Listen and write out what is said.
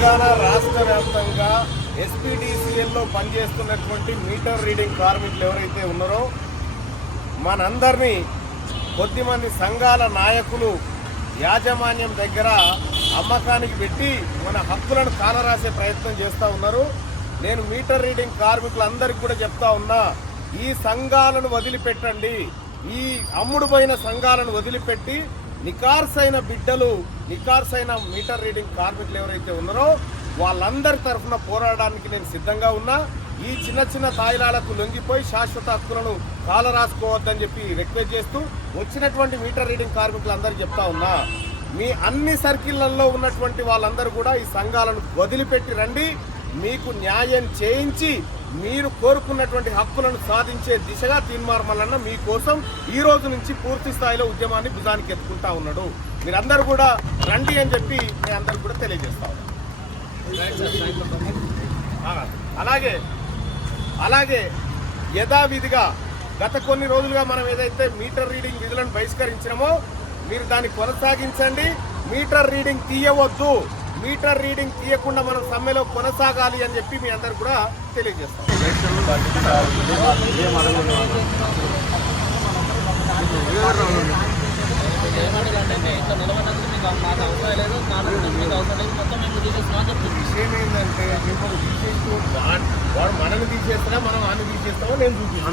తెలంగాణ రాష్ట్ర వ్యాప్తంగా ఎస్పీడీసీఎల్లో పనిచేస్తున్నటువంటి మీటర్ రీడింగ్ కార్మికులు ఎవరైతే ఉన్నారో మనందరినీ కొద్దిమంది సంఘాల నాయకులు యాజమాన్యం దగ్గర అమ్మకానికి పెట్టి మన హక్కులను కాలరాసే ప్రయత్నం చేస్తూ ఉన్నారు. నేను మీటర్ రీడింగ్ కార్మికులందరికీ కూడా చెప్తా ఉన్నా, ఈ సంఘాలను వదిలిపెట్టండి. ఈ అమ్ముడుపోయిన సంఘాలను వదిలిపెట్టి నికార్సైన బిడ్డలు, నికార్సైన మీటర్ రీడింగ్ కార్మికులు ఎవరైతే ఉన్నారో వాళ్ళందరి తరఫున పోరాడడానికి నేను సిద్ధంగా ఉన్నా. ఈ చిన్న చిన్న తాయిలాలకు లొంగిపోయి శాశ్వత హక్కులను కాలరాసుకోవద్దని చెప్పి రిక్వెస్ట్ చేస్తూ వచ్చినటువంటి మీటర్ రీడింగ్ కార్మికులందరికీ చెప్తా ఉన్నా, మీ అన్ని సర్కిళ్లలో ఉన్నటువంటి వాళ్ళందరూ కూడా ఈ సంఘాలను వదిలిపెట్టి రండి. మీకు న్యాయం చేయించి మీరు కోరుకున్నటువంటి హక్కులను సాధించే దిశగా తీర్మానం మల్లన్న మీకోసం ఈ రోజు నుంచి పూర్తి స్థాయిలో ఉద్యమాన్ని భుజానికి ఎత్తుకుంటా ఉన్నాడు. మీరందరూ కూడా రండి అని చెప్పి నేను అందరూ కూడా తెలియజేస్తా ఉన్నాను. అలాగే యథావిధిగా గత కొన్ని రోజులుగా మనం ఏదైతే మీటర్ రీడింగ్ విధులను బహిష్కరించినామో మీరు దాన్ని కొనసాగించండి. మీటర్ రీడింగ్ తీయవద్దు, మీటర్ రీడింగ్ తీయకుండా మనం సమ్మెలో కొనసాగాలి అని చెప్పి మీ అందరు కూడా తెలియజేస్తాం. విషయం ఏంటంటే వాడు మనల్ని తీసేస్తున్నా, మనం వాడిని తీసేస్తామో నేను చూపిస్తాను.